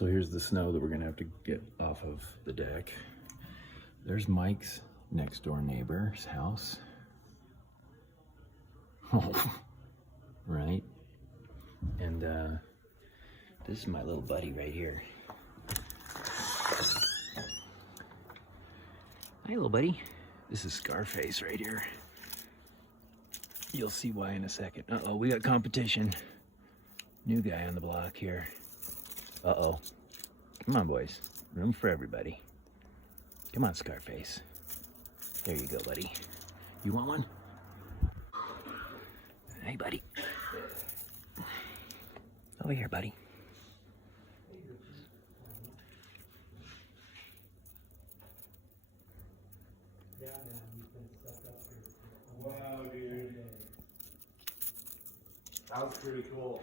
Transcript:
So here's the snow that we're gonna have to get off of the deck. There's Mike's next door neighbor's house. Oh, right. And this is my little buddy right here. Hi, little buddy. This is Scarface right here. You'll see why in a second. Uh-oh, we got competition. New guy on the block here. Uh-oh. Come on, boys. Room for everybody. Come on, Scarface. There you go, buddy. You want one? Hey, buddy. Over here, buddy. Wow, dude. That was pretty cool.